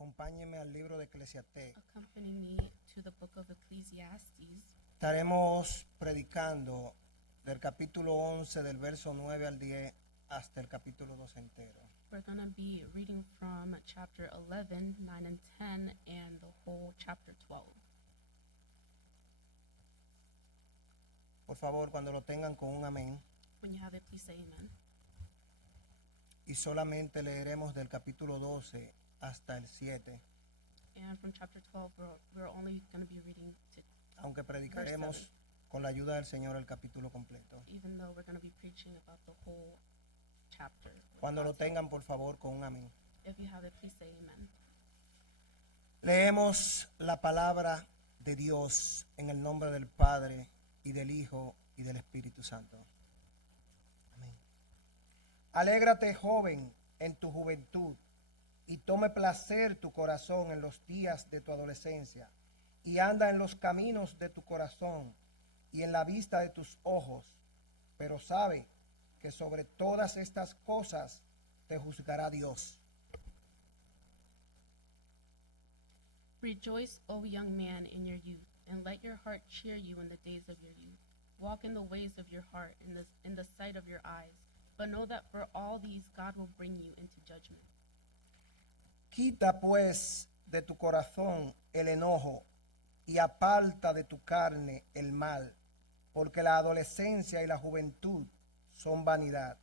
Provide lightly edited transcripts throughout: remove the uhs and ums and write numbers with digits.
Acompáñenme al libro de Eclesiastés. Accompany me to the book of Ecclesiastes. Estaremos predicando del capítulo 11, del verso 9 al 10, hasta el capítulo 12 entero. We're going to be reading from chapter 11, 9 and 10, and the whole chapter 12. Por favor, cuando lo tengan con un amén. When you have it, please say amen. Y solamente leeremos del capítulo 12 hasta el 7, And from chapter 12, we're only going to be reading to, aunque predicaremos con la ayuda del Señor el capítulo completo. even though we're going to be preaching about the whole chapter. with Cuando lo God's help. tengan, por favor, con un amén. If you have it, please say amen. Leemos la palabra de Dios en el nombre del Padre y del Hijo y del Espíritu Santo. Amén. Alégrate, joven, en tu juventud, y tome placer tu corazón en los días de tu adolescencia, y anda en los caminos de tu corazón y en la vista de tus ojos, pero sabe que sobre todas estas cosas te juzgará Dios. Rejoice, O young man, in your youth, and let your heart cheer you in the days of your youth. Walk in the ways of your heart, in the sight of your eyes. But know that for all these God will bring you into judgment. Quita pues de tu corazón el enojo y aparta de tu carne el mal, porque la adolescencia y la juventud son vanidad.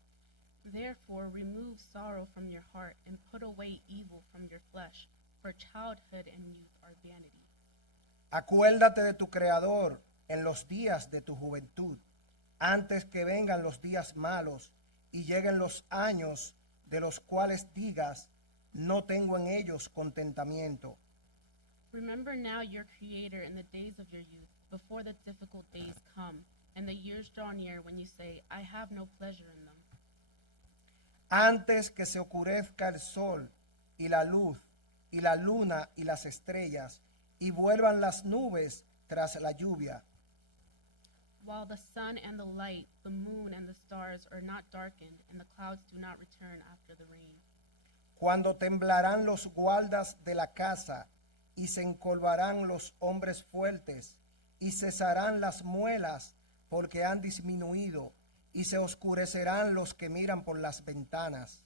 Therefore remove sorrow from your heart, and put away evil from your flesh, for childhood and youth are vanity. Acuérdate de tu Creador en los días de tu juventud, antes que vengan los días malos y lleguen los años de los cuales digas, no tengo en ellos contentamiento. Remember now your Creator in the days of your youth, before the difficult days come, and the years draw near when you say, I have no pleasure in them. Antes que se oscurezca el sol y la luz y la luna y las estrellas, y vuelvan las nubes tras la lluvia. While the sun and the light, the moon and the stars are not darkened, and the clouds do not return after the rain. Cuando temblarán los guardas de la casa, y se encorvarán los hombres fuertes, y cesarán las muelas, porque han disminuido, y se oscurecerán los que miran por las ventanas.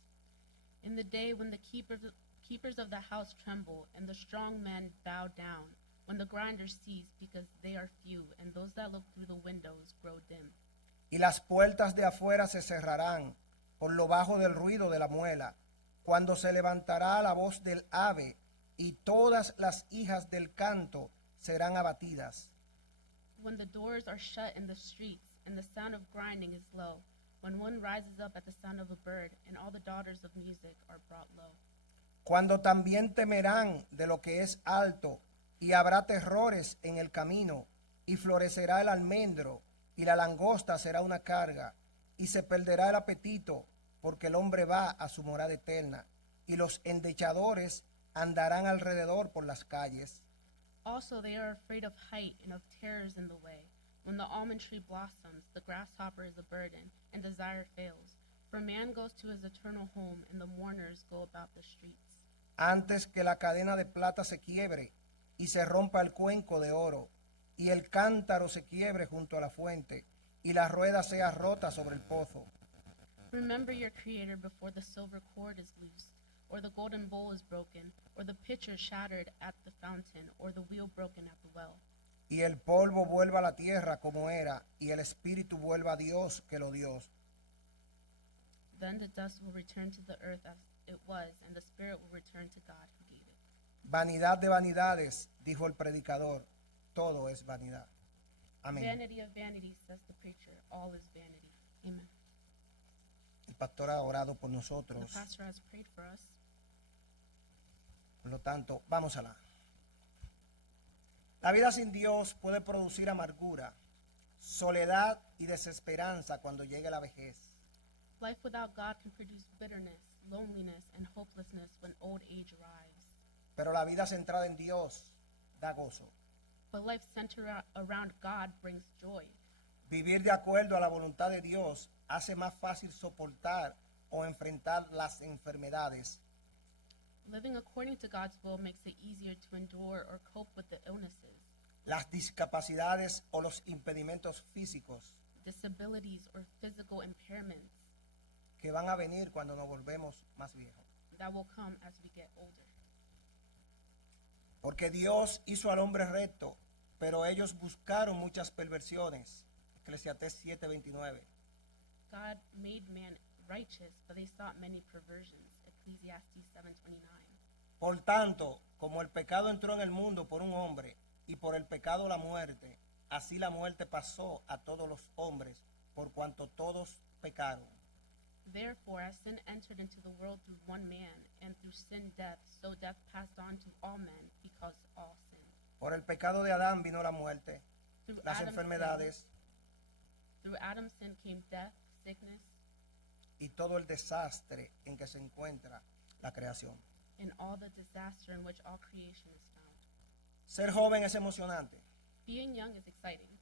In the day when the keepers of the house tremble, and the strong men bow down, when the grinders cease because they are few, and those that look through the windows grow dim. Y las puertas de afuera se cerrarán por lo bajo del ruido de la muela, cuando se levantará la voz del ave, y todas las hijas del canto serán abatidas. When the doors are shut in the streets, and the sound of grinding is low, when one rises up at the sound of a bird, and all the daughters of music are brought low. Cuando también temerán de lo que es alto, y habrá terrores en el camino, y florecerá el almendro, y la langosta será una carga, y se perderá el apetito, porque el hombre va a su morada eterna, y los endechadores andarán alrededor por las calles. Also they are afraid of height and of terrors in the way. When the almond tree blossoms, the grasshopper is a burden, and desire fails. For man goes to his eternal home, and the mourners go about the streets. Antes que la cadena de plata se quiebre, y se rompa el cuenco de oro, y el cántaro se quiebre junto a la fuente, y la rueda sea rota sobre el pozo. Remember your Creator before the silver cord is loosed, or the golden bowl is broken, or the pitcher shattered at the fountain, or the wheel broken at the well. Y el polvo vuelva a la tierra como era, y el espíritu vuelva a Dios que lo dio. Then the dust will return to the earth as it was, and the spirit will return to God who gave it. Vanidad de vanidades, dijo el predicador, todo es vanidad. Amén. Vanity of vanities, says the preacher, all is vanity. Amen. El pastor ha orado por The nosotros, pastor has prayed for us. por lo tanto, vamos a la. La vida sin Dios puede producir amargura, soledad y desesperanza cuando llegue la vejez. Life without God can produce bitterness, loneliness, and hopelessness when old age arrives. Pero la vida centrada en Dios da gozo. But life centered around God brings joy. Vivir de acuerdo a la voluntad de Dios hace más fácil soportar o enfrentar las enfermedades. Living according to God's will makes it easier to endure or cope with the illnesses, las discapacidades o los impedimentos físicos disabilities, or physical impairments que van a venir cuando nos volvemos más viejos. that will come as we get older. Porque Dios hizo al hombre recto, pero ellos buscaron muchas perversiones. Eclesiastés 7:29. God made man righteous, but they sought many perversions. Ecclesiastes 7:29. Por tanto, como el pecado entró en el mundo por un hombre, y por el pecado la muerte, así la muerte pasó a todos los hombres, por cuanto todos pecaron. Therefore, as sin entered into the world through one man, and through sin death, so death passed on to all men, because all sinned. Por el pecado de Adán vino la muerte, Through las enfermedades through Adam's sin came death, sickness, y todo el desastre en que se encuentra la creación. and all the disaster in which all creation is found. Ser joven es emocionante, Being young is exciting,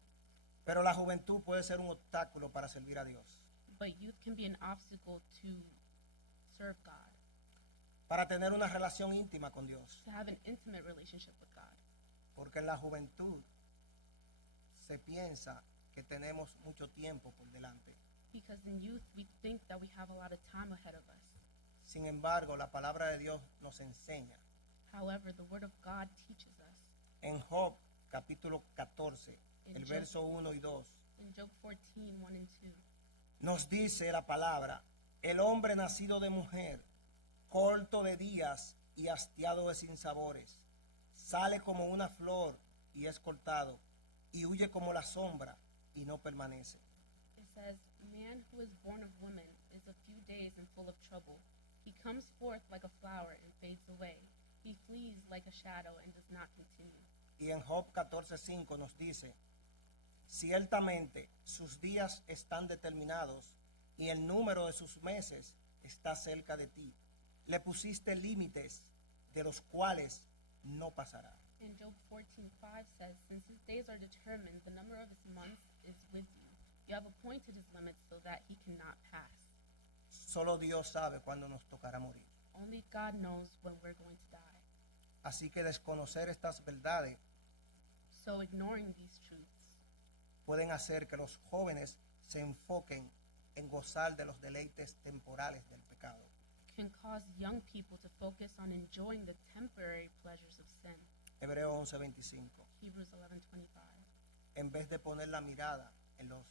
pero la juventud puede ser un obstáculo para servir a Dios. but youth can be an obstacle to serve God, Para tener una relación íntima con Dios. to have an intimate relationship with God. Porque en la juventud se piensa que tenemos mucho tiempo por delante. Because in youth, we think that we have a lot of time ahead of us. Sin embargo, la palabra de Dios nos enseña. However, the Word of God teaches us En Job, capítulo 14, En el Job. verso 1 y 2, in Job 14:1 and 2. nos dice la palabra, el hombre nacido de mujer, corto de días y hastiado de sinsabores, sale como una flor y es cortado, y huye como la sombra y no permanece. It says, "Man who is born of woman is a few days and full of trouble. He comes forth like a flower and fades away. He flees like a shadow and does not continue." Y en Job 14:5 nos dice, ciertamente sus días están determinados y el número de sus meses está cerca de ti. Le pusiste límites de los cuales no pasará. And Job 14:5 says, "Since his days are determined, the number of his months is with you. You have appointed his limits so that he cannot pass." Solo Dios sabe cuándo nos tocará morir. Only God knows when we're going to die. Así que desconocer estas verdades So ignoring these truths pueden hacer que los jóvenes se enfoquen en gozar de los deleites temporales del pecado, can cause young people to focus on enjoying the temporary pleasures of sin. Hebreo 11:25, Hebrews 11:25. en vez de poner la mirada en los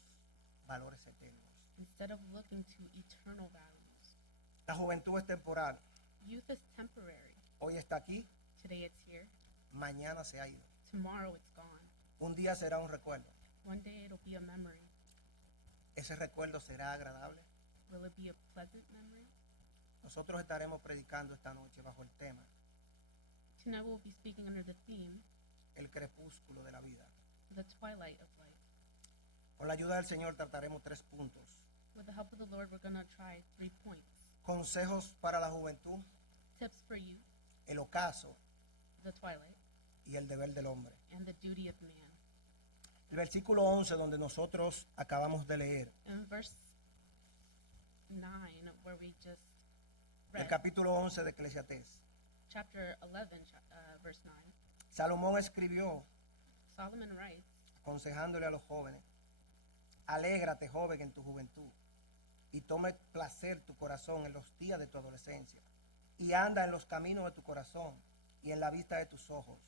valores eternos. Instead of looking to eternal values. La juventud es temporal. Youth is temporary. Hoy está aquí, Today it's here. mañana se ha ido. Tomorrow it's gone. Un día será un recuerdo. One day it'll be a memory. Ese recuerdo será agradable. Will it be a pleasant memory? Nosotros estaremos predicando esta noche bajo el tema, Tonight we'll be speaking under the theme, el crepúsculo de la vida. the twilight of life. Con la ayuda del Señor trataremos 3 puntos. With the help of the Lord, we're going to try 3 points. Consejos para la juventud, Tips for youth, el ocaso the twilight, y el deber del hombre. and the duty of man. El versículo 11 donde nosotros acabamos de leer, In verse 9, where we just el read, capítulo 11 de Eclesiastés, chapter 11, verse 9, Salomón escribió Solomon writes, aconsejándole a los jóvenes, alégrate joven en tu juventud y tome placer tu corazón en los días de tu adolescencia y anda en los caminos de tu corazón y en la vista de tus ojos,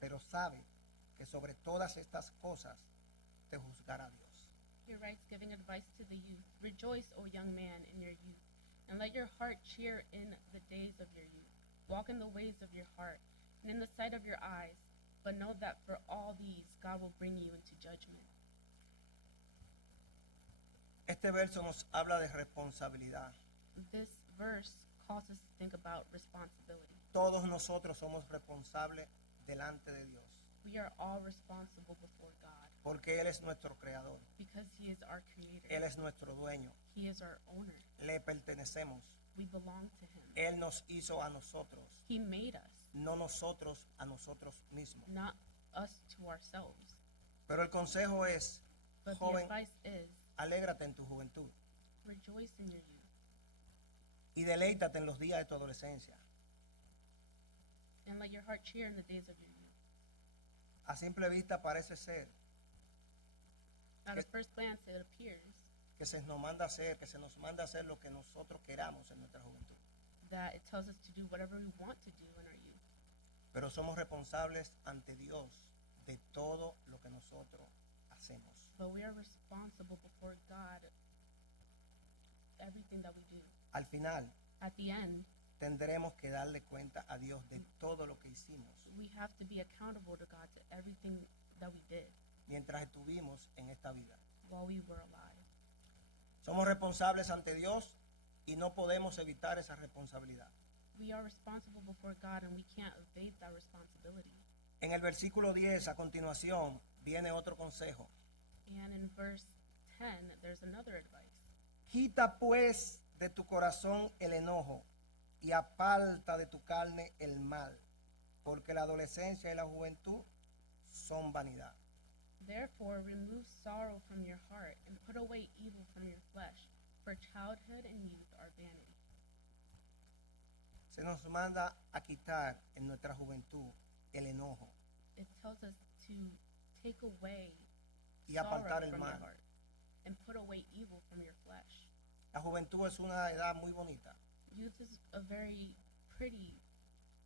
pero sabe que sobre todas estas cosas te juzgará Dios. he writes, giving advice to the youth, "Rejoice, O young man, in your youth, and let your heart cheer in the days of your youth. Walk in the ways of your heart, and in the sight of your eyes, but know that for all these God will bring you into judgment." Este verso nos habla de responsabilidad. This verse calls us to think about responsibility. Todos nosotros somos responsables delante de Dios, We are all responsible before God porque Él es nuestro creador, because He is our creator. Él es nuestro dueño, He is our owner. le pertenecemos, We belong to Him. Él nos hizo a nosotros, He made us, no nosotros a nosotros mismos. not us to ourselves. Pero el consejo es, But the joven, advice is, alégrate en tu juventud rejoice in your youth y deleítate en los días de tu adolescencia. and let your heart cheer in the days of your youth. A simple vista parece ser At a first glance, it appears que se nos manda a hacer, que se nos manda a hacer lo que nosotros queramos en nuestra juventud. that it tells us to do whatever we want to do in our youth. Pero somos responsables ante Dios de todo lo que nosotros hacemos. But we are responsible before God everything that we do. Al final, At the end, tendremos que darle cuenta a Dios de todo lo que hicimos we have to be accountable to God to everything that we did mientras estuvimos en esta vida. while we were alive. Somos responsables ante Dios y no podemos evitar esa responsabilidad. We are responsible before God and we can't evade that responsibility. En el versículo 10, a continuación, viene otro consejo. And in verse 10, there's another advice. Quita pues de tu corazón el enojo y aparta de tu carne el mal, porque la adolescencia y la juventud son vanidad. Therefore, remove sorrow from your heart and put away evil from your flesh, for childhood and youth are vanity. Se nos manda a quitar en nuestra juventud el enojo It tells us to take away y sorrow apartar el from your mal. heart and put away evil from your flesh. La juventud es una edad muy bonita, Youth is a very pretty,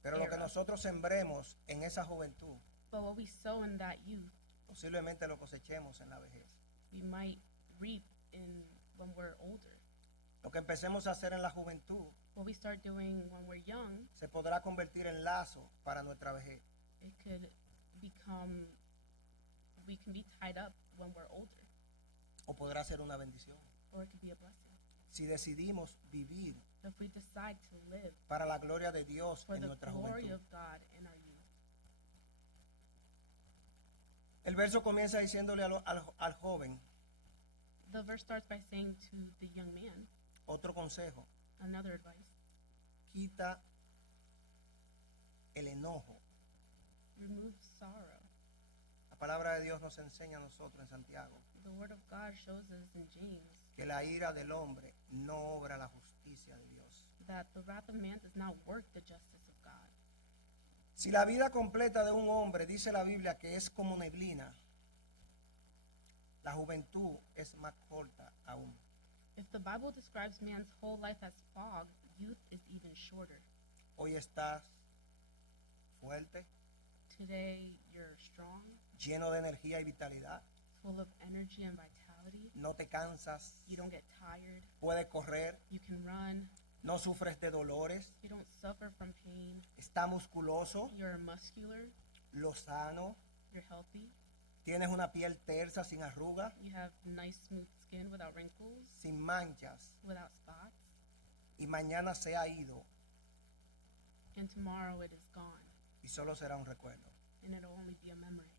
pero lo que Era. nosotros sembremos en esa juventud, but what we sow in that youth, posiblemente lo cosechemos en la vejez. we might reap in when we're older. Lo que empecemos a hacer en la juventud What we start doing when we're young, se podrá convertir en lazo para nuestra vejez. it could become, we can be tied up when we're older, O podrá ser una bendición. or it could be a blessing. Si decidimos vivir If we decide to live para la gloria de Dios for en the nuestra glory juventud. of God in our youth. El verso comienza diciéndole al joven The verse starts by saying to the young man, otro consejo. another advice, Quita el enojo. remove sorrow. La palabra de Dios nos enseña a nosotros en Santiago The word of God shows us in James que la ira del hombre no obra la justicia de Dios. that the wrath of man does not work the justice of God. Si la vida completa de un hombre dice la Biblia que es como neblina, la juventud es más corta aún. If the Bible describes man's whole life as fog, youth is even shorter. Hoy estás fuerte, Today you're strong, lleno de energía y vitalidad, full of energy and vitality. no te cansas, You don't get tired. puedes correr, You can run. no sufres de dolores, You don't suffer from pain. está musculoso, You're muscular. lozano, You're healthy. tienes una piel tersa sin arrugas, You have nice, smooth skin without wrinkles, sin manchas, without spots. y mañana se ha ido And tomorrow it is gone, y solo será un recuerdo. and it'll only be a memory.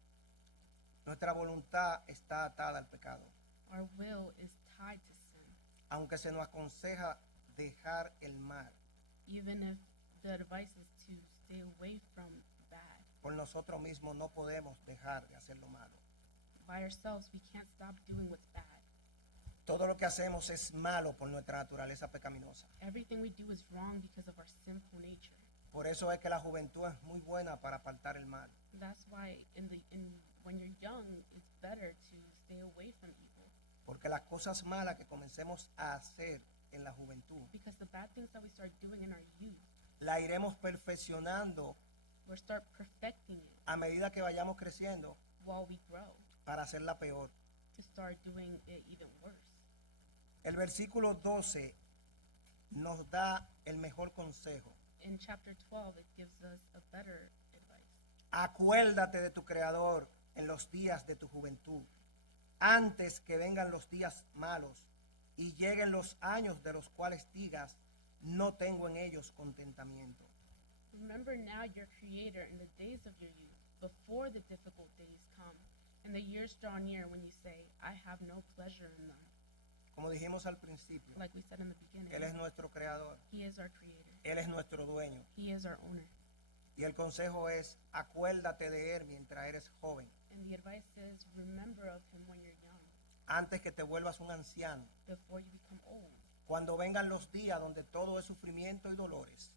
Nuestra voluntad está atada al pecado, Our will is tied to sin, aunque se nos aconseja dejar el mal. even if the advice is to stay away from bad. Por nosotros mismos no podemos dejar de hacer lo malo. By ourselves, we can't stop doing what's bad. Todo lo que hacemos es malo por nuestra naturaleza pecaminosa. Everything we do is wrong because of our sinful nature. Por eso es que la juventud es muy buena para apartar el mal. That's why when you're young, it's better to stay away from evil, Porque las cosas malas que comencemos a hacer en la juventud, because the bad things that we start doing in our youth, la iremos perfeccionando we'll start perfecting it a medida que vayamos creciendo while we grow para hacerla peor. to start doing it even worse. El versículo 12 nos da el mejor consejo. In chapter 12, it gives us a better advice. Acuérdate de tu Creador en los días de tu juventud, antes que vengan los días malos y lleguen los años de los cuales digas, no tengo en ellos contentamiento. Remember now your Creator in the days of your youth, before the difficult days come, and the years draw near when you say, I have no pleasure in them. Como dijimos al principio, Like we said in the beginning, Él es nuestro Creador, He is our Creator. Él es nuestro dueño. He is our owner. Y el consejo es, acuérdate de Él mientras eres joven, And the advice is, remember of Him when you're young, antes que te vuelvas un anciano, before you become old. cuando vengan los días donde todo es sufrimiento y dolores.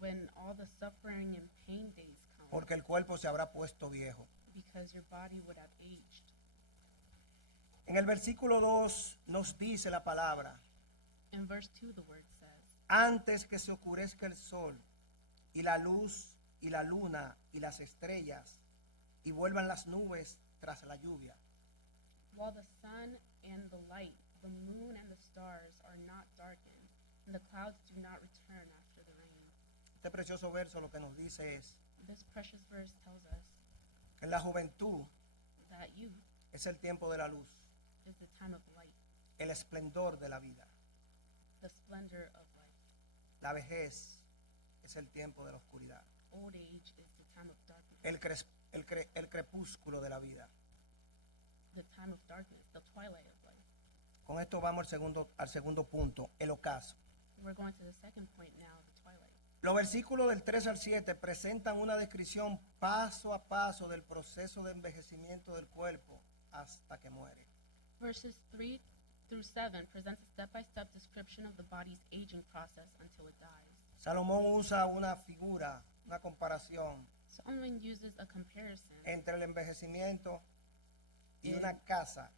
when all the suffering and pain days come, porque el cuerpo se habrá puesto viejo. because your body would have aged. En el versículo 2 nos dice la palabra: In verse 2, the word says, antes que se oscurezca el sol y la luz y la luna y las estrellas y vuelvan las nubes tras la lluvia. while the sun and the light, the moon and the stars are not darkened, and the clouds do not return after the rain. Este precioso verso lo que nos dice es This precious verse tells us que en la juventud that youth es el tiempo de la luz, is the time of light, el esplendor de la vida. the splendor of life. La vejez es el tiempo de la oscuridad, Old age is the time of darkness, el crepúsculo de la vida. the time of darkness, the twilight of life. Con esto vamos al segundo punto, el ocaso. We're going to the second point now, the twilight. Los versículos del 3 al 7 presentan una descripción paso a paso del proceso de envejecimiento del cuerpo hasta que muere. Verses 3 through 7 presents a step-by-step description of the body's aging process until it dies. Salomón usa una figura, una comparación Solomon uses a comparison, entre el envejecimiento y Yeah. una casa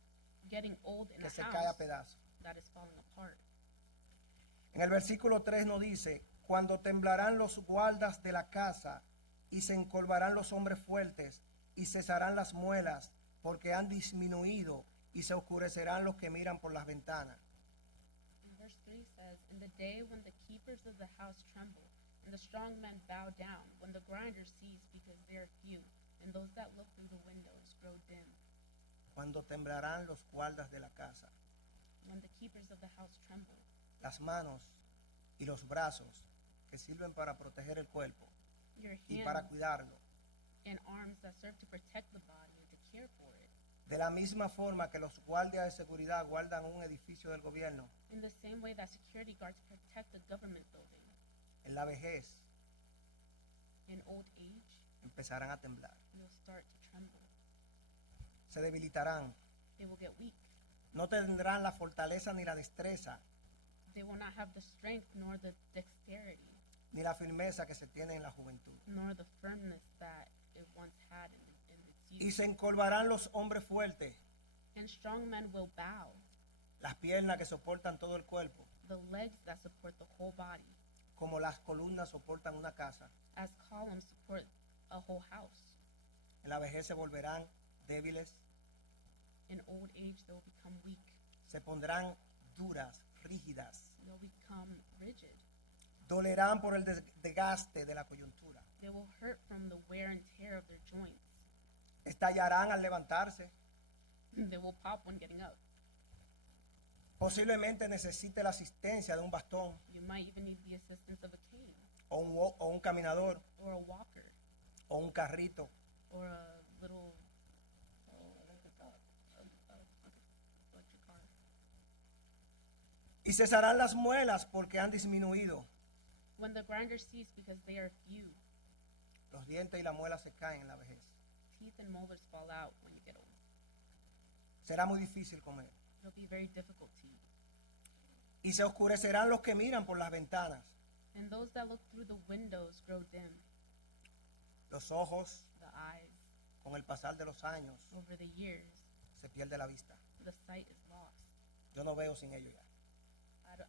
getting old in que a se cae a house pedazos. that is falling apart. En el versículo 3 nos dice: cuando temblarán los guardas de la casa y se encorvarán los hombres fuertes y cesarán las muelas porque han disminuido y se oscurecerán los que miran por las ventanas. And verse 3 says, in the day when the keepers of the house tremble, and the strong men bow down, when the grinders cease because they are few, and those that look through the windows grow dim, Cuando temblarán los guardas de la casa, when the keepers of the house tremble, las manos y los brazos que sirven para proteger el cuerpo your y para hands cuidarlo. and arms that serve to protect the body and to care for it. De la misma forma que los guardias de seguridad guardan un edificio del gobierno, In the same way that security guards protect a government building, en la vejez in old age, empezarán a temblar. you'll start to tremble. Se debilitarán. They will get weak. No tendrán la fortaleza ni la destreza They will not have the strength nor the dexterity ni la firmeza que se tiene en la juventud. nor the firmness that it once had in its Y youth. se encorvarán los hombres fuertes, And strong men will bow, las piernas que soportan todo el cuerpo, the legs that support the whole body, como las columnas soportan una casa. as columns support a whole house. En la vejez se volverán débiles, In old age, they will become weak. se pondrán duras, rígidas, They'll become rigid. dolerán por el desgaste de la coyuntura, They will hurt from the wear and tear of their joints. estallarán al levantarse, They will pop when getting up. posiblemente necesite la asistencia de un bastón You might even need the assistance of a cane o un caminador or a walker o un carrito. or a little electric car. Y cesarán las muelas porque han disminuido. When the grinders cease because they are few, Los dientes y la muela se caen en la vejez. teeth and molars fall out when you get old. Será muy difícil comer. It'll be very difficult to eat. Y se oscurecerán los que miran por las ventanas. And those that look through the windows grow dim. Los ojos, The eyes, con el pasar de los años, over the years, se pierde la vista. the sight is lost. Yo no veo sin ellos ya.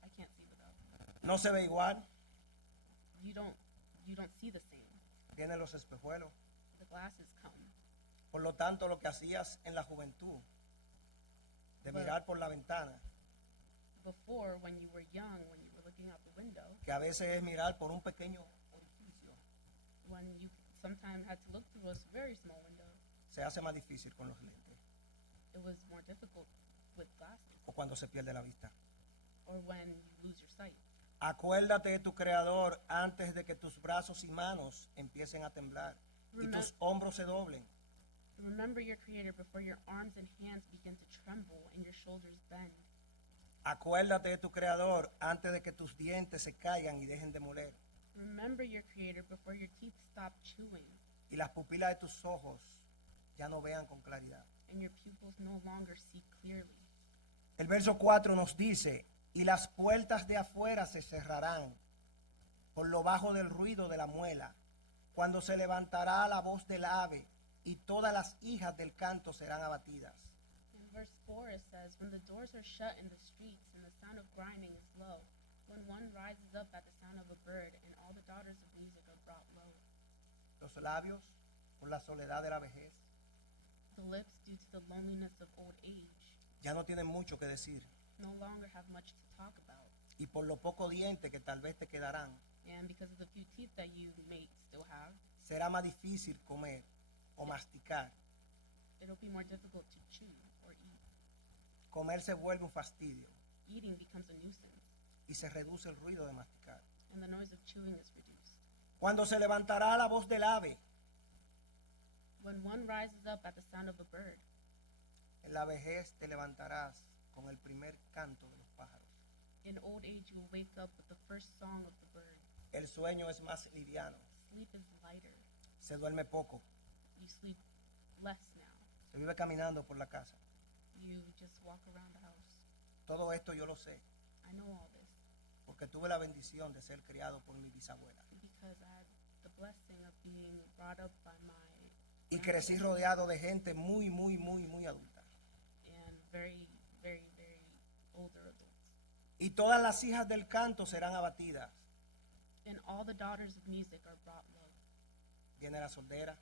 I can't see without them. No se ve igual. You don't see the same. Tiene los espejuelos. The glasses come. Por lo tanto, lo que hacías en la juventud, de Bueno. mirar por la ventana, Before, when you were young, when you were looking out the window, que a veces es mirar por un pequeño orificio, when you sometimes had to look through a very small window, se hace más difícil con los lentes it was more difficult with glasses o cuando se pierde la vista. or when you lose your sight. Acuérdate de tu Creador antes de que tus brazos y manos empiecen a temblar y tus hombros se doblen. Remember your Creator before your arms and hands begin to tremble and your shoulders bend. Acuérdate de tu Creador antes de que tus dientes se caigan y dejen de moler Remember your Creator before your teeth stop chewing y las pupilas de tus ojos ya no vean con claridad. and your pupils no longer see clearly. El verso 4 nos dice: y las puertas de afuera se cerrarán, por lo bajo del ruido de la muela, cuando se levantará la voz del ave, y todas las hijas del canto serán abatidas. In verse 4 it says, when the doors are shut in the streets and the sound of grinding is low, when one rises up at the sound of a bird and all the daughters of music are brought low. Los labios, por la soledad de la vejez, The lips, due to the loneliness of old age, ya no tienen mucho que decir, no longer have much to talk about. y por lo poco dientes que tal vez te quedarán, And because of the few teeth that you may still have, será más difícil comer o masticar. it'll be more difficult to chew or eat. Comer se vuelve un fastidio Eating becomes a nuisance, y se reduce el ruido de masticar. and the noise of chewing is reduced. Cuando se levantará la voz del ave, When one rises up at the sound of a bird, en la vejez te levantarás con el primer canto de los pájaros. in old age you will wake up with the first song of the bird. El sueño es más liviano, Sleep is lighter. se duerme poco, You sleep less now. se vive caminando por la casa. You just walk around the house. Todo esto yo lo sé, I know all this porque tuve la bendición de ser criado por mi bisabuela. because I had the blessing of being brought up by my Y crecí grandparents rodeado de gente muy adulta. and very, very, very older adults. Y todas las hijas del canto serán abatidas. And all the daughters of music are brought low. Viene la sordera,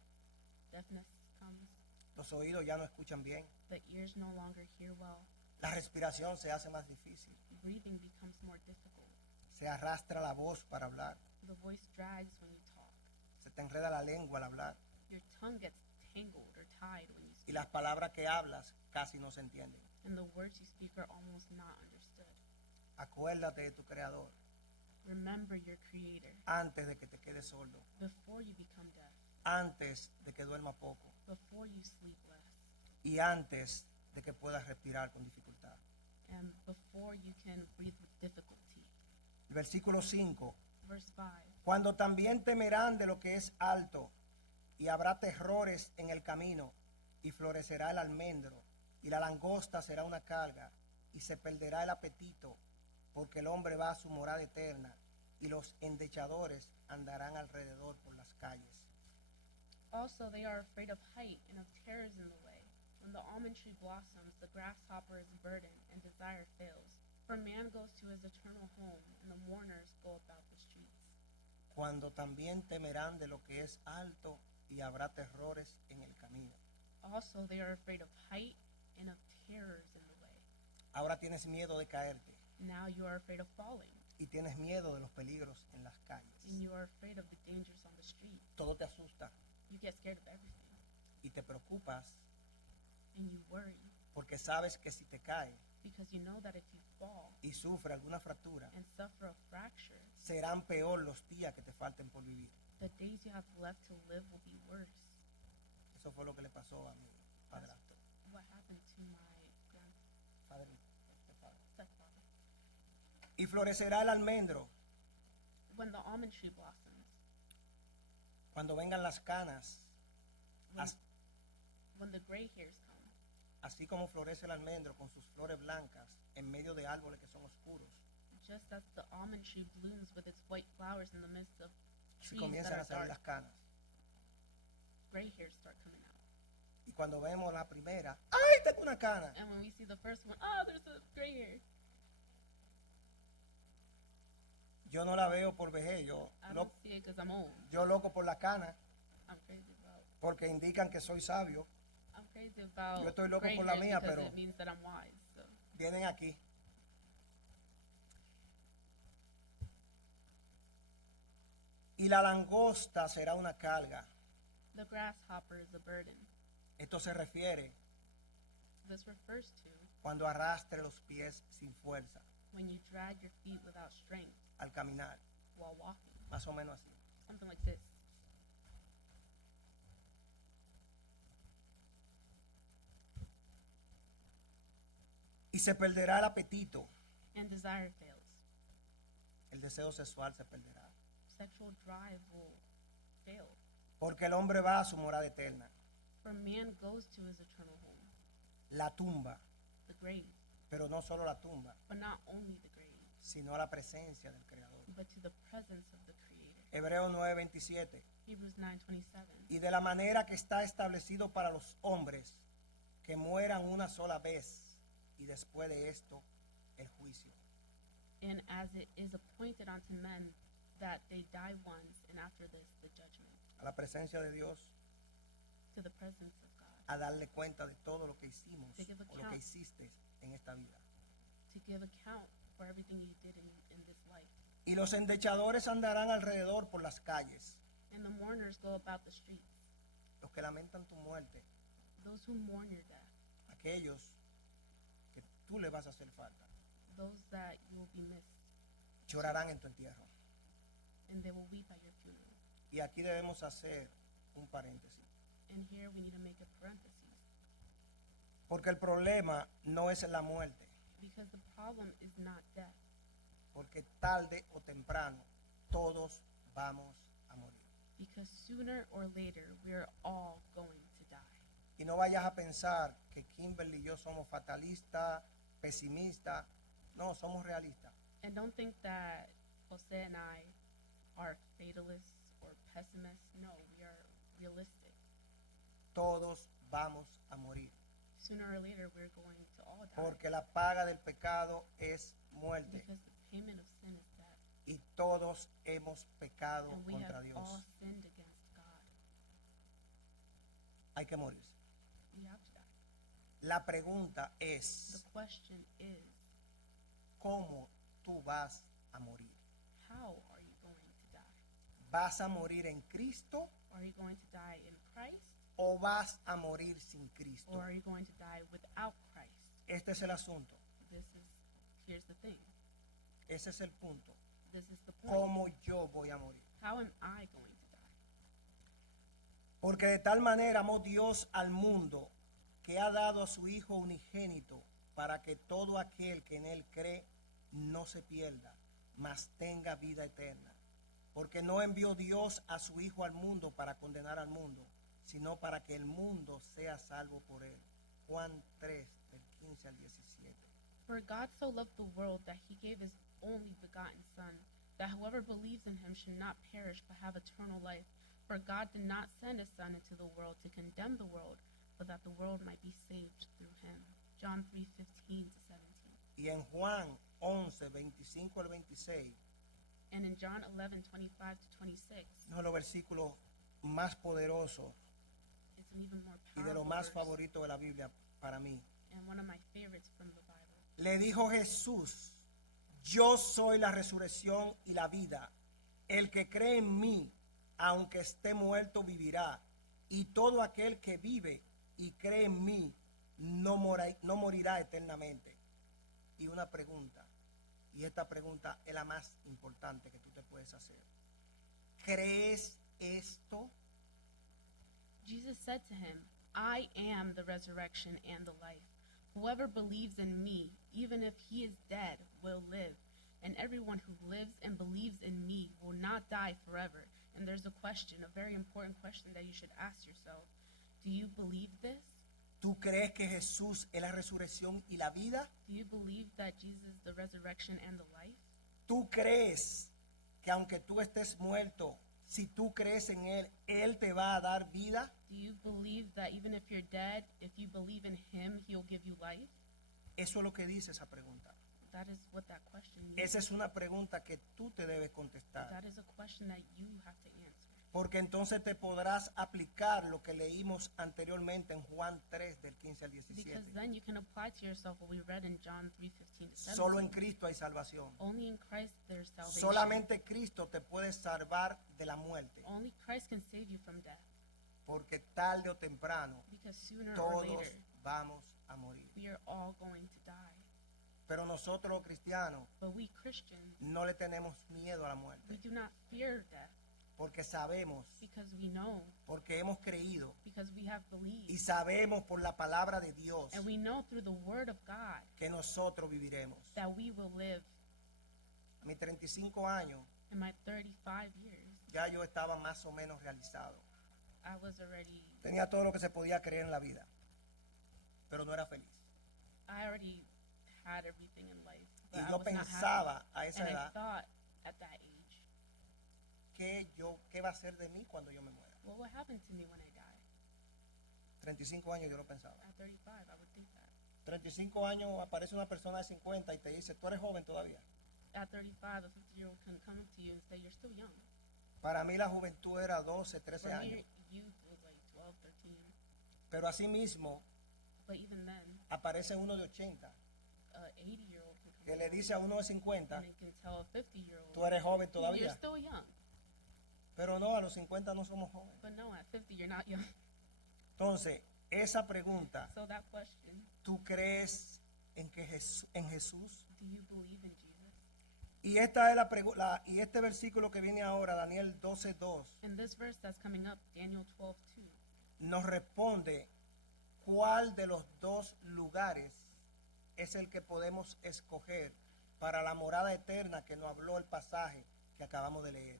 Deafness comes. los oídos ya no escuchan bien, The ears no longer hear well. la respiración se hace más difícil, Breathing becomes more difficult. se arrastra la voz para hablar, The voice drags when you talk. se te enreda la lengua al hablar, Your tongue gets tangled or tied when you y speak. las palabras que hablas casi no se entienden. And the words you speak are almost not understood. Acuérdate de tu creador Remember your creator antes de que te quedes sordo, before you become deaf, antes de que duerma poco before you sleep less, y antes de que puedas respirar con dificultad. and before you can breathe with difficulty. El versículo 5, Verse 5. cuando también temerán de lo que es alto, y habrá terrores en el camino, y florecerá el almendro, y la langosta será una carga, y se perderá el apetito, porque el hombre va a su morada eterna, y los endechadores andarán alrededor por las calles. Also they are afraid of height and of terrors in the way. When the almond tree blossoms, the grasshopper is burdened, and desire fails. For man goes to his eternal home, and the mourners go about the streets. Cuando también temerán de lo que es alto, y habrá terrores en el camino. Also they are afraid of height and of terrors in the way. Ahora tienes miedo de caerte, Now you are afraid of falling, y tienes miedo de los peligros en las calles. and you are afraid of the dangers on the street. Todo te asusta, You get scared of everything, y te preocupas, and you worry porque sabes que si te caes because you know that if you fall y sufre alguna fractura, and suffer a fracture, serán peor los días que te falten por vivir. the days you have left to live will be worse. Eso fue lo que le pasó a mi That's padrastro. what happened to my Padre. stepfather. Y florecerá el almendro When the almond tree blossoms, cuando vengan las canas, when, as- when the gray hairs come, así como florece el almendro con sus flores blancas en medio de árboles que son oscuros. just as the almond tree blooms with its white flowers in the midst of Así trees that comienzan a are salir las dark, canas. gray hairs start coming out. Y cuando vemos la primera, ¡ay, tengo una cana! And when we see the first one, oh, there's a gray hair. Yo no la veo por vejez, I don't see it because I'm old. yo loco por la cana, I'm crazy about. porque indican que soy sabio. I'm crazy about. Yo estoy loco gray por la hair mía, because pero- it means that I'm wise. So. Vienen aquí. Y la langosta será una carga. The grasshopper is a burden. Esto se refiere This refers to cuando arrastre los pies sin fuerza when you drag your feet without strength al caminar, while walking. más o menos así. Something like this. Y se perderá el apetito, And desire fails. el deseo sexual se perderá, Sexual drive will fail. porque el hombre va a su morada eterna, For man goes to his eternal home, la tumba, the grave. pero no solo la tumba, But not only the grave. sino a la presencia del Creador. but to the presence of the Creator. Hebreos 9:27. Hebrews 9:27. Y de la manera que está establecido para los hombres, que mueran una sola vez, y después de esto, el juicio. And as it is appointed unto men that they die once, and after this the judgment. A la presencia de Dios, To the presence of God, a darle cuenta de todo lo que hicimos To give o lo que account. hiciste en esta vida. to give account for everything you did in this life. Y los endechadores andarán alrededor por las calles, And the mourners go about the streets, los que lamentan tu muerte, those who mourn your death, aquellos que tú le vas a hacer falta, those that you will be missed, llorarán en tu entierro. and they will weep at your funeral. Y aquí debemos hacer un paréntesis, And here we need to make a parenthesis, porque el problema no es la muerte, because the problem is not death, porque tarde o temprano todos vamos a morir. because sooner or later we are all going to die. Y no vayas a pensar que Kimberly y yo somos fatalistas, pesimistas. No, somos realistas. And don't think that Jose and I are fatalists or pessimists. No, we are realistic. Todos vamos a morir. Sooner or later we're going to all die, Porque la paga del pecado es muerte. because the payment of sin is death, Y todos hemos pecado and we contra have Dios. all sinned against God. Hay que morirse. We have to die. La pregunta The es, question is, ¿cómo tú vas a morir? how are you going to die? ¿Vas a morir en Cristo Are you going to die in Christ, o vas a morir sin Cristo? or are you going to die without Christ? Este es el asunto. Here's the thing. Ese es el punto. This is the point. ¿Cómo yo voy a morir? How am I going to die? Porque de tal manera amó Dios al mundo que ha dado a su Hijo unigénito para que todo aquel que en él cree no se pierda, mas tenga vida eterna. Porque no envió Dios a su Hijo al mundo para condenar al mundo, sino para que el mundo sea salvo por él. Juan 3, del 15 al 17. For God so loved the world that he gave his only begotten Son, that whoever believes in him should not perish but have eternal life. For God did not send his Son into the world to condemn the world, but that the world might be saved through him. John 3:15 to 17. Y en Juan 11, 25 al 26, And in John 11:25 to 26, uno de los versículos más poderosos it's an even more y de powerful lo más verse, favorito de la Biblia para mí. and one of my favorites from the Bible. Le dijo Jesús, yo soy la resurrección y la vida. El que cree en mí, aunque esté muerto, vivirá. Y todo aquel que vive y cree en mí, no morirá eternamente. Y una pregunta, y esta pregunta es la más importante que tú te puedes hacer. ¿Crees esto? Jesus said to him, I am the resurrection and the life. Whoever believes in me, even if he is dead, will live. And everyone who lives and believes in me will not die forever. And there's a question, a very important question that you should ask yourself. Do you believe this? ¿Tú crees que Jesús es la resurrección y la vida? Do you believe that Jesus is the resurrection and the life? ¿Tú crees que aunque tú estés muerto, si tú crees en Él, Él te va a dar vida? Do you believe that even if you're dead, if you believe in him, he'll give you life? Eso es lo que dice esa pregunta. That is what that question means. Esa es una pregunta que tú te debes contestar. That is a question that you have to answer. Porque entonces te podrás aplicar lo que leímos anteriormente en Juan 3, del 15 al Because 17. then you can apply to yourself what we read in John 3:15 to 17. Solo en Cristo hay salvación. Only in Christ there's salvation. Solamente Cristo te puede salvar de la muerte. Only Christ can save you from death. Porque tarde o temprano Because sooner or todos later, vamos a morir. we are all going to die. Pero nosotros los cristianos But we Christians, no le tenemos miedo a la we muerte. do not fear death Porque sabemos, because we know, porque hemos creído because we have believed. y sabemos por la palabra de Dios And we know through the word of God que nosotros viviremos. that we will live. A mis 35 años In my 35 years, ya yo estaba más o menos realizado. I was already, Tenía todo lo que se podía creer en la vida, pero no era feliz. I already had everything in life, but Y I yo was not pensaba a happy. esa And I edad, thought at that age, ¿qué va a ser de mí cuando yo me muera? what will happen to me when I die? 35 años yo lo pensaba. At 35, I would think that. 35 años aparece una persona de 50 y te dice, tú eres joven todavía. At 35, a 50-year-old can come up to you and say, you're still young. Para mí la juventud era 12, 13 For me, años. youth was like 12, 13. Pero asimismo But even then, aparece uno de 80 a 80-year-old can come que le dice a uno de 50, and it can tell a 50-year-old, tú eres joven you're todavía. still young. Pero no, a los 50 no somos jóvenes. But no, at 50, you're not young. Entonces, esa pregunta, So that question, ¿tú crees en Jesús? do you believe in Jesus? Y esta es y este versículo que viene ahora, Daniel 12:2, And this verse that's coming up, Daniel 12:2, nos responde cuál de los dos lugares es el que podemos escoger para la morada eterna que nos habló el pasaje que acabamos de leer.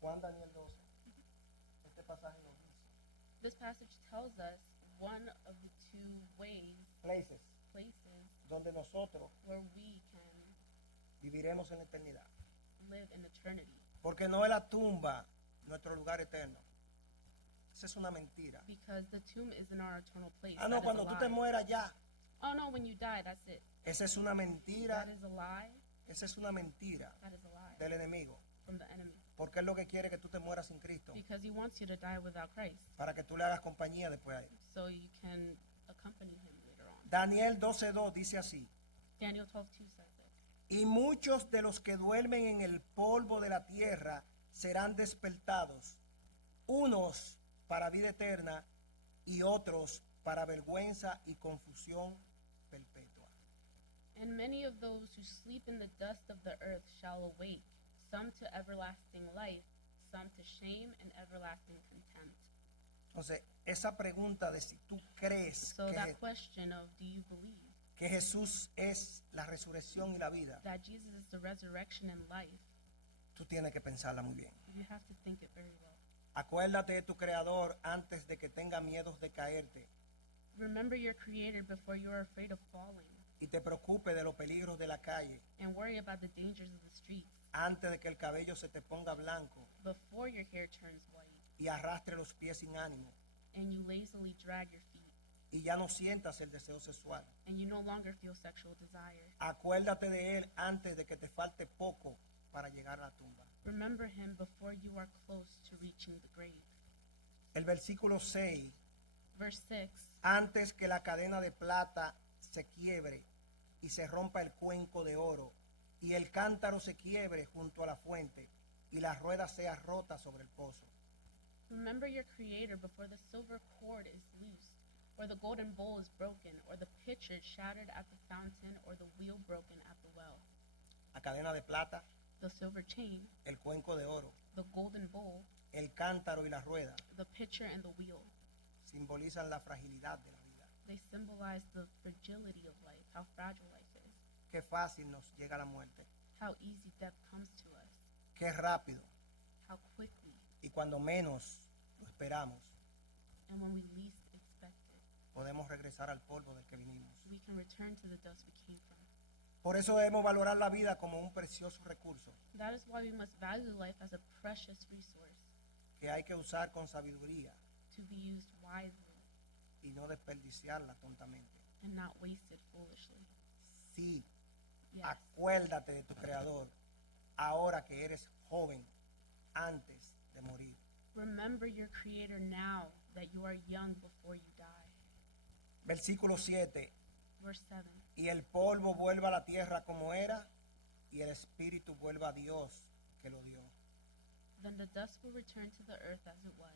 Juan Daniel 12. Este pasaje nos dice, this passage tells us one of the two ways, places places, donde nosotros where we can viviremos en la eternidad. live in eternity. Porque no es la tumba nuestro lugar eterno. Esa es una mentira. Because the tomb isn't our eternal place. Ah, no, That is a cuando tú te lie. mueras ya. Oh no, when you die, that's it. Esa es una mentira. That is a lie. Esa es una mentira That is a lie del enemigo. from the enemy. Porque él lo que quiere es que tú te mueras sin Cristo. Because he wants you to die without Christ, Para que tú le hagas compañía después a él. so you can accompany him later on. Daniel 12:2 dice así. Daniel 12:2 says it. Y muchos de los que duermen en el polvo de la tierra serán despertados. Unos para vida eterna y otros para vergüenza y confusión perpetua. And many of those who sleep in the dust of the earth shall awake, some to everlasting life, some to shame and everlasting contempt. Entonces, esa pregunta de si tú crees So that question of, do you believe que Jesús es la resurrección y la vida, that Jesus is the resurrection and life? tú tienes que pensarla muy bien. You have to think it very well. Acuérdate de tu Creador antes de que tenga miedos de caerte Remember your Creator before you are afraid of falling, y te preocupe de los peligros de la calle and worry about the dangers of the streets antes de que el cabello se te ponga blanco before your hair turns white y arrastre los pies sin ánimo and you lazily drag your feet y ya no sientas el deseo sexual. and you no longer feel sexual desire. Acuérdate de Él antes de que te falte poco para llegar a la tumba. Remember Him before you are close to reaching the grave. El versículo 6, Verse 6, antes que la cadena de plata se quiebre y se rompa el cuenco de oro y el cántaro se quiebre junto a la fuente y la rueda sea rota sobre el pozo. remember your Creator before the silver cord is loosed, or the golden bowl is broken, or the pitcher shattered at the fountain, or the wheel broken at the well. La cadena de plata, The silver chain, el cuenco de oro, the golden bowl, el cántaro y la rueda the pitcher, and the wheel. simbolizan la fragilidad de la vida. They symbolize the fragility of life, how fragile life is, Qué fácil nos llega la muerte, how easy death comes to us, qué rápido how quickly, y cuando menos lo esperamos and when we least expect it, podemos regresar al polvo del que vinimos. we can return to the dust we came from. Por eso debemos valorar la vida como un precioso recurso That is why we must value life as a precious resource que hay que usar con sabiduría to be used wisely y no desperdiciarla tontamente. and not wasted foolishly. Sí, Yes. acuérdate de tu Creador ahora que eres joven antes de morir. Remember your Creator now that you are young before you die. Versículo 7. Verse 7. Y el polvo vuelva a la tierra como era y el espíritu vuelva a Dios que lo dio. Then the dust will return to the earth as it was,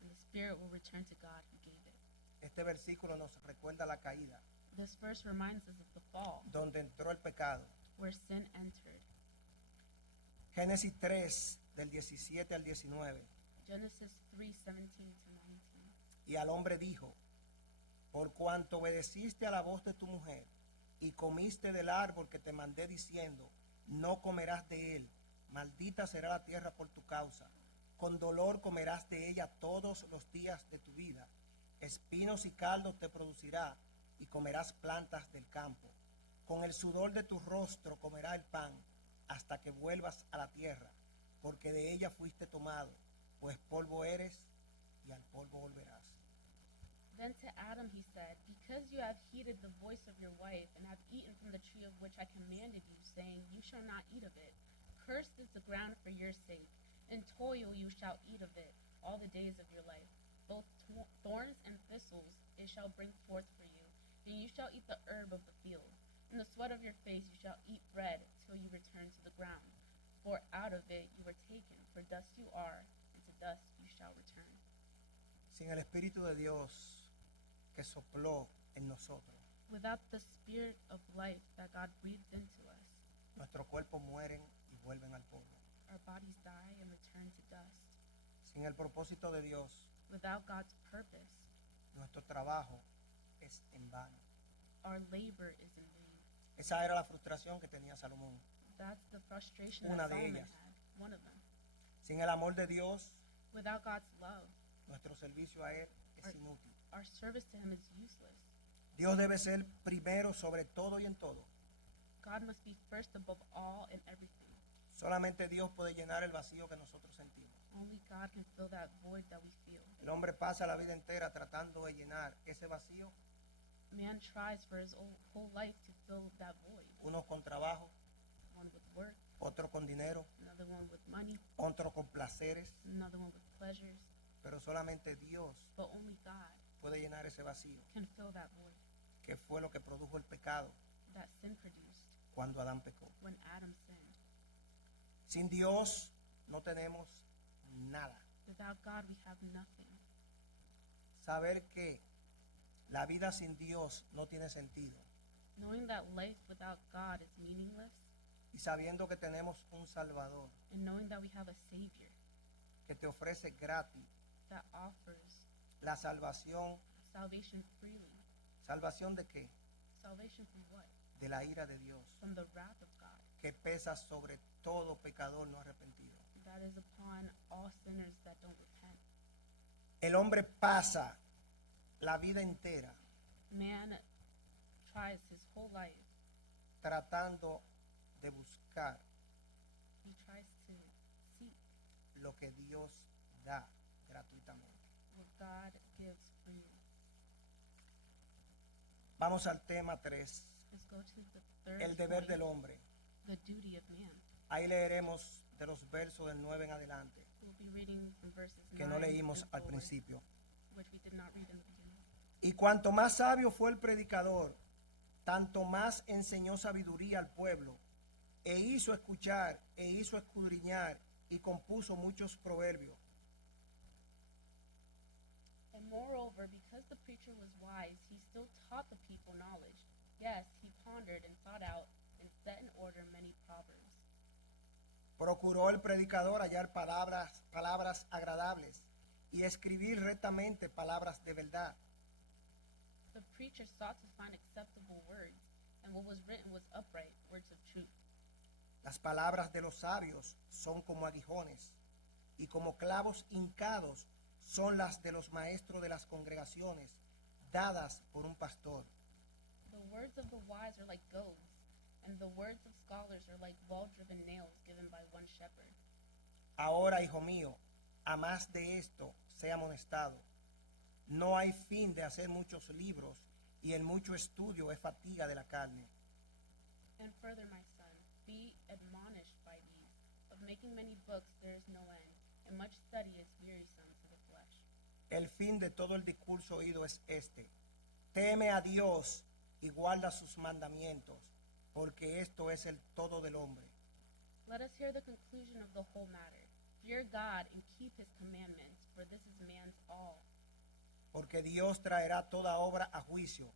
and the spirit will return to God who gave it. Este versículo nos recuerda la caída, This verse reminds us of the fall, donde entró el pecado. where sin entered. Génesis 3, del 17 al 19. Genesis 3:17-19. Y al hombre dijo, por cuanto obedeciste a la voz de tu mujer y comiste del árbol que te mandé diciendo, no comerás de él, maldita será la tierra por tu causa, con dolor comerás de ella todos los días de tu vida, espinos y caldos te producirá y comerás plantas del campo. Con el sudor de tu rostro comerá el pan hasta que vuelvas a la tierra, porque de ella fuiste tomado, pues polvo eres y al polvo volverás. Then to Adam he said, because you have heeded the voice of your wife, and have eaten from the tree of which I commanded you, saying, you shall not eat of it. Cursed is the ground for your sake. In toil you shall eat of it all the days of your life. Both thorns and thistles it shall bring forth for you, and you shall eat the herb of the field. In the sweat of your face you shall eat bread till you return to the ground. For out of it you were taken, for dust you are, and to dust you shall return. Sin el Espíritu de Dios que sopló en nosotros, Without the spirit of life that God breathed into us, nuestros cuerpos mueren y vuelven al polvo. our bodies die and return to dust. Sin el propósito de Dios, Without God's purpose, nuestro trabajo es en vano. our labor is in vain. Esa era la frustración que tenía Salomón. That's the frustration Una that de Solomon ellas. had, one of them. Sin el amor de Dios, Without God's love, nuestro servicio a Él es inútil. our service to Him is useless. Dios debe ser primero sobre todo y en todo. God must be first above all and everything. Solamente Dios puede llenar el vacío que nosotros sentimos. Only God can fill that void that we feel. El hombre pasa la vida entera tratando de llenar ese vacío, Man tries for his whole life to fill that void. unos con trabajo, One with work, otro con dinero, another one with money, otro con placeres, another one with pleasures. pero solamente Dios But only God puede llenar ese vacío, can fill that void que fue lo que produjo el pecado that sin produced cuando Adán pecó. when Adam sinned. Sin Dios no tenemos nada. Without God, we have nothing. Saber que la vida sin Dios no tiene sentido Knowing that life without God is meaningless, y sabiendo que tenemos un Salvador and knowing that we have a Savior que te ofrece gratis that offers la salvación. salvation freely. ¿Salvación de qué? Salvation from what? De la ira de Dios, From the wrath of God que pesa sobre todo pecador no arrepentido. that is upon all sinners that don't repent. El hombre pasa la vida entera Man tries his whole life, tratando de buscar he tries to seek lo que Dios da gratuitamente. what God gives freely. Vamos al tema 3, Let's go to the third el deber point, del hombre. the duty of man. Ahí leeremos de los versos del 9 en adelante, We'll be reading from verses que no 9 leímos and al forward, principio. which we did not read in the beginning. Y cuanto más sabio fue el predicador, tanto más enseñó sabiduría al pueblo, e hizo escuchar, e hizo escudriñar, y compuso muchos proverbios. And moreover, because the preacher was wise, he still taught the people knowledge. Yes, he pondered and thought out and set in order many proverbs. Procuró el predicador hallar palabras agradables y escribir rectamente palabras de verdad. The preacher sought to find acceptable words, and what was written was upright, words of truth. Las palabras de los sabios son como aguijones, y como clavos hincados son las de los maestros de las congregaciones, dadas por un pastor. The words of the wise are like goads, and the words of scholars are like well-driven nails given by one shepherd. Ahora, hijo mío, a más de esto, sea amonestado. No hay fin de hacer muchos libros, y el mucho estudio es fatiga de la carne. And further, my son, be admonished by these. Of making many books there is no end, and much study is wearisome to the flesh. El fin de todo el discurso oído es este: teme a Dios y guarda sus mandamientos, porque esto es el todo del hombre. Let us hear the conclusion of the whole matter. Fear God and keep his commandments, for this is man's all. Porque Dios traerá toda obra a juicio,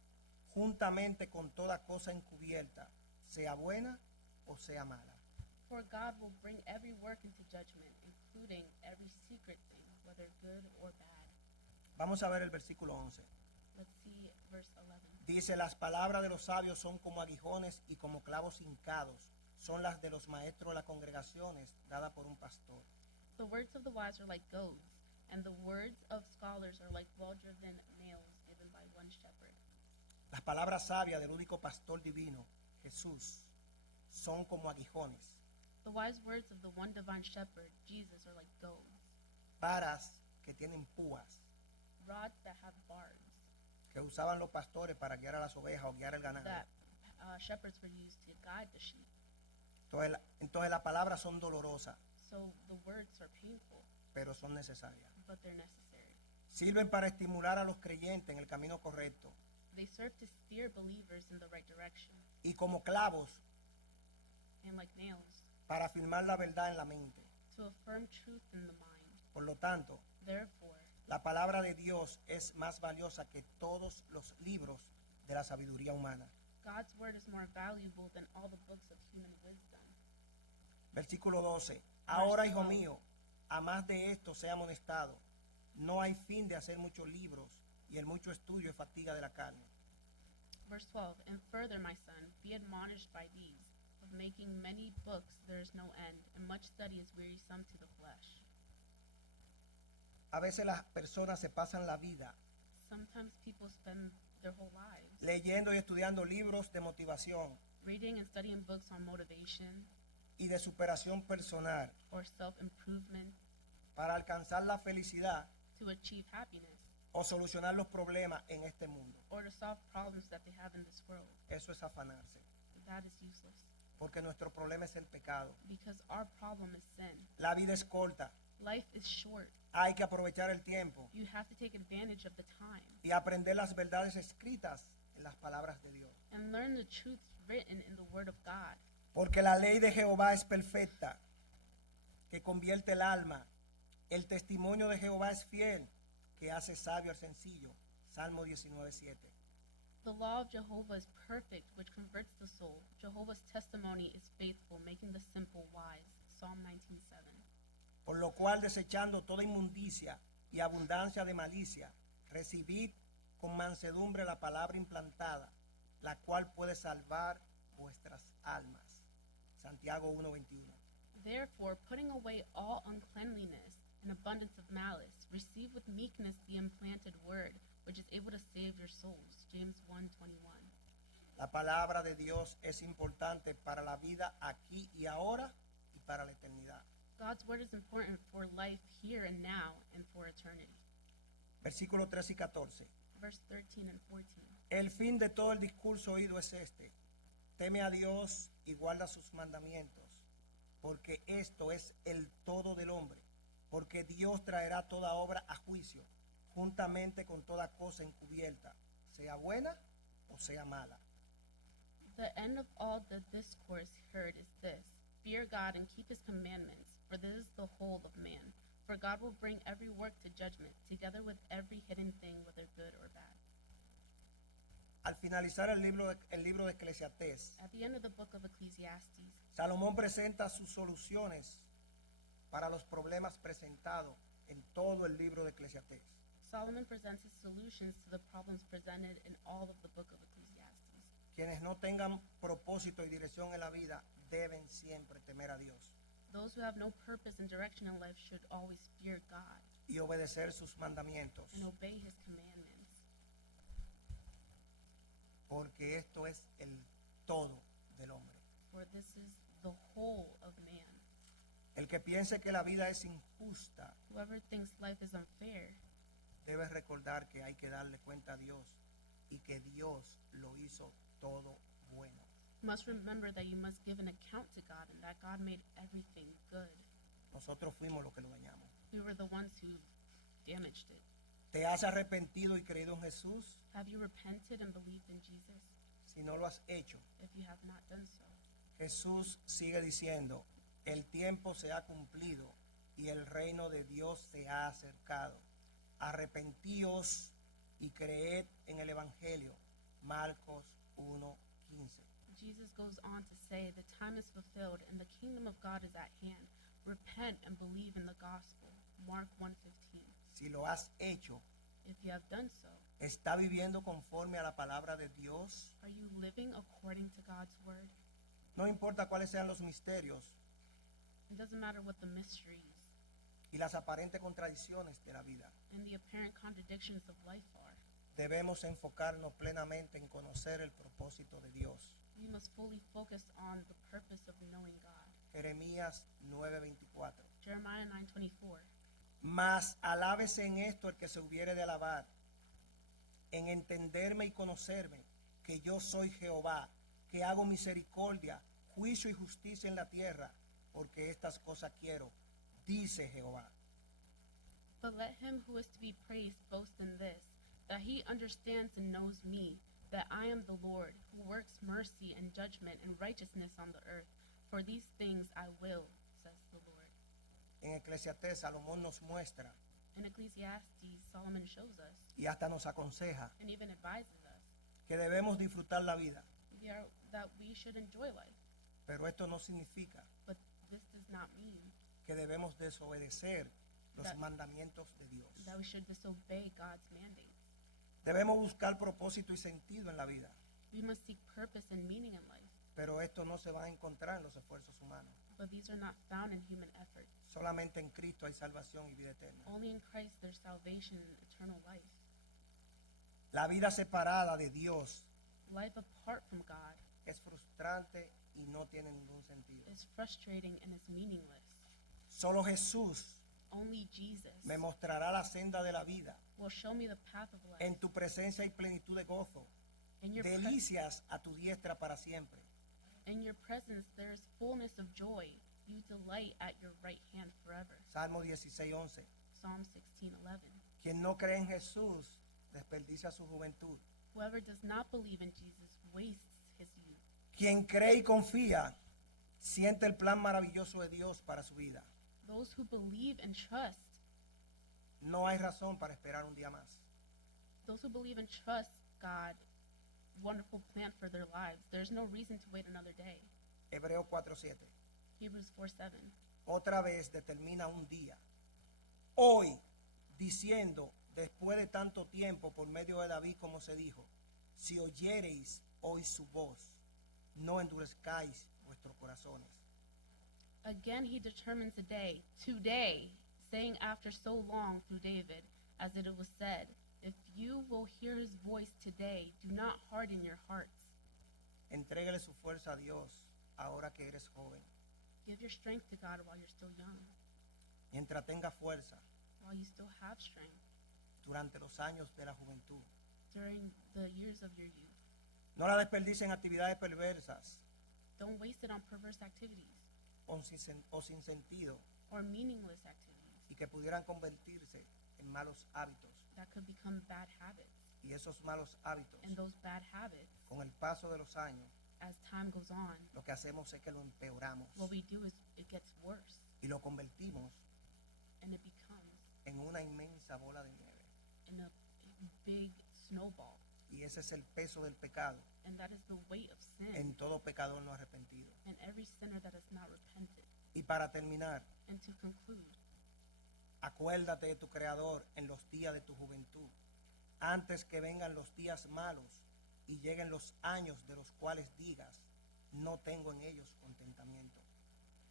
juntamente con toda cosa encubierta, sea buena o sea mala. For God will bring every work into judgment, including every secret thing, whether good or bad. Vamos a ver el versículo 11. Let's see verse 11. Dice: las palabras de los sabios son como aguijones y como clavos hincados, son las de los maestros de las congregaciones, dadas por un pastor. The words of the wise are like goads, and the words of scholars are like well-driven nails given by one shepherd. Las palabras sabias del único pastor divino, Jesús, son como aguijones, The wise words of the one divine shepherd, Jesus, are like goads, varas que tienen púas, rods that have barbs que usaban los pastores para guiar a las ovejas o guiar el ganado. that shepherds were used to guide the sheep. Entonces las palabras son dolorosas, So the words are painful, pero son necesarias. but they're necessary. Sirven para estimular a los creyentes en el camino correcto They serve to steer believers in the right direction, y como clavos and like nails, para afirmar la verdad en la mente. to affirm truth in the mind. Por lo tanto, Therefore, la palabra de Dios es más valiosa que todos los libros de la sabiduría humana. God's word is more valuable than all the books of human wisdom. Versículo 12. Ahora, hijo mío, a más de esto sea amonestado. No hay fin de hacer muchos libros y el mucho estudio es fatiga de la carne. Verse 12, and further, my son, be admonished by these. Of making many books there is no end, and much study is wearisome to the flesh. A veces las personas se pasan la vida Sometimes people spend their whole lives leyendo y estudiando libros de motivación reading and studying books on motivation y de superación personal or self-improvement para alcanzar la felicidad to achieve happiness o solucionar los problemas en este mundo. or to solve problems that they have in this world. Eso es afanarse, That is useless porque nuestro problema es el pecado. because our problem is sin. La vida es corta, Life is short. hay que aprovechar el tiempo You have to take advantage of the time y aprender las verdades escritas en las palabras de Dios. and learn the truths written in the Word of God. Porque la ley de Jehová es perfecta, que convierte el alma. El testimonio de Jehová es fiel, que hace sabio al sencillo. Salmo 19:7. The law of Jehovah is perfect, which converts the soul. Jehovah's testimony is faithful, making the simple wise. Psalm 19:7. Por lo cual, desechando toda inmundicia y abundancia de malicia, recibid con mansedumbre la palabra implantada, la cual puede salvar vuestras almas. Santiago 1:21. Therefore, putting away all uncleanliness and abundance of malice, receive with meekness the implanted word, which is able to save your souls. James 1:21. La palabra de Dios es importante para la vida aquí y ahora y para la eternidad. God's word is important for life here and now and for eternity. Versículos 13 y 14. Verse 13 and 14. El fin de todo el discurso oído es este: teme a Dios y guarda sus mandamientos, porque esto es el todo del hombre, porque Dios traerá toda obra a juicio, juntamente con toda cosa encubierta, sea buena o sea mala. The end of all the discourse heard is this: fear God and keep his commandments, for this is the whole of man. For God will bring every work to judgment, together with every hidden thing, whether good or bad. Al finalizar el libro de Eclesiastés, At the end of the book of Ecclesiastes, Salomón presenta sus soluciones para los problemas presentados en todo el libro de Eclesiastés. Solomon presents his solutions to the problems presented in all of the book of Ecclesiastes. Quienes no tengan propósito y dirección en la vida deben siempre temer a Dios Those who have no purpose and direction in life should always fear God y obedecer sus mandamientos, and obey his commandments, porque esto es el todo del hombre. for this is the whole of man. El que piense que la vida es injusta Whoever thinks life is unfair debe recordar que hay que darle cuenta a Dios y que Dios lo hizo todo bueno. must remember that you must give an account to God and that God made everything good. Nosotros fuimos los que lo dañamos. We were the ones who damaged it. ¿Te has arrepentido y creído en Jesús? Have you repented and believed in Jesus? Si no lo has hecho, If you have not done so, Jesús sigue diciendo: el tiempo se ha cumplido y el reino de Dios se ha acercado. Arrepentíos y creed en el Evangelio. Marcos 1:15. Jesus goes on to say, the time is fulfilled and the kingdom of God is at hand. Repent and believe in the gospel. Mark 1:15. Si lo has hecho, If you have done so, ¿está viviendo conforme a la palabra de Dios? are you living according to God's word? No importa cuáles sean los misterios It doesn't matter what the mysteries y las aparentes contradicciones de la vida. and the apparent contradictions of life are. Debemos enfocarnos plenamente en conocer el propósito de Dios. We must fully focus on the purpose of knowing God. Jeremías 9:24. Jeremiah 9:24. Mas alábese en esto el que se hubiere de alabar, en entenderme y conocerme, que yo soy Jehová, que hago misericordia, juicio y justicia en la tierra, porque estas cosas quiero, dice Jehová. But let him who is to be praised boast in this, that he understands and knows me, that I am the Lord, who works mercy and judgment and righteousness on the earth. For these things I will, says the Lord. En Eclesiastés Salomón nos muestra In Ecclesiastes, Solomon shows us, y hasta nos aconseja and even advises us, que debemos disfrutar la vida, that we should enjoy life. pero esto no significa But this does not mean que debemos desobedecer los That- mandamientos de Dios. that we should disobey God's mandates. Debemos buscar propósito y sentido en la vida, We must seek purpose and meaning in life, pero esto no se va a encontrar en los esfuerzos humanos. but these are not found in human effort. Solamente en Cristo hay salvación y vida eterna. Only in Christ there's salvation and eternal life. La vida separada de Dios Life apart from God es frustrante y no tiene ningún sentido. is frustrating and is meaningless. Solo Jesús Only Jesus me mostrará la senda de la vida. will show me the path of life. En tu presencia hay plenitud de gozo, In your, delicias a tu diestra para siempre. in your presence there is fullness of joy. You delight at your right hand forever. Salmo 16:11. Psalm 16:11. Quien no cree en Jesús desperdicia su juventud. Whoever does not believe in Jesus wastes his youth. Quien cree y confía siente el plan maravilloso de Dios para su vida. Those who believe and trust, No hay razón para esperar un día más. those who believe and trust God's wonderful plan for their lives, there's no reason to wait another day. Hebreos 4:7. Hebrews 4:7. Otra vez determina un día. Hoy, diciendo, después de tanto tiempo, por medio de David, como se dijo, si oyereis hoy su voz, no endurezcáis vuestros corazones. Again he determines a day, today, saying after so long through David, as it was said, if you will hear his voice today, do not harden your hearts. Entrégale su fuerza a Dios ahora que eres joven. Give your strength to God while you're still young, Mientras tenga fuerza while you still have strength, durante los años de la juventud. during the years of your youth. No la desperdicie en actividades perversas Don't waste it on perverse activities o sin sentido or meaningless activities y que pudieran convertirse en malos hábitos. that could become bad habits. Y esos malos hábitos, And those bad habits, con el paso de los años, as time goes on, lo que hacemos es que lo empeoramos what we do is it gets worse y lo convertimos and it becomes en una inmensa bola de nieve. in a big snowball. Y ese es el peso del pecado And that is the weight of sin en todo pecador no arrepentido. and every sinner that has not repented. Y para terminar, And to conclude, acuérdate de tu Creador en los días de tu juventud, antes que vengan los días malos y lleguen los años de los cuales digas, no tengo en ellos contentamiento.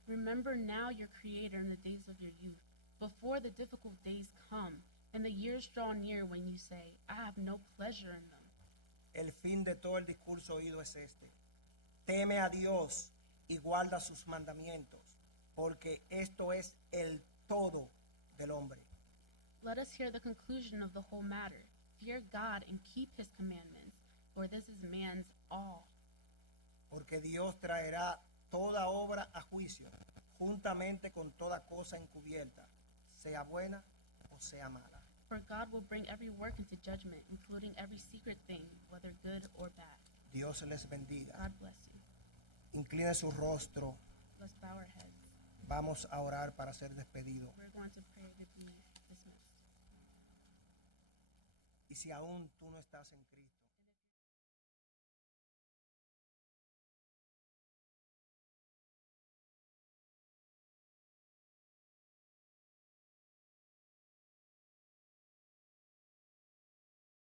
remember now your Creator in the days of your youth, before the difficult days come and the years draw near when you say, I have no pleasure in them. El fin de todo el discurso oído es este: teme a Dios y guarda sus mandamientos, porque esto es el todo del hombre. Let us hear the conclusion of the whole matter. Fear God and keep his commandments, for this is man's all. Porque Dios traerá toda obra a juicio, juntamente con toda cosa encubierta, sea buena o sea mala. For God will bring every work into judgment, including every secret thing, whether good or bad. Dios les bendiga. God bless you. Incline su rostro. Let's bow our heads. Vamos a orar para ser despedidos. We're going to pray to be dismissed. Y si aún tú no estás en Cristo,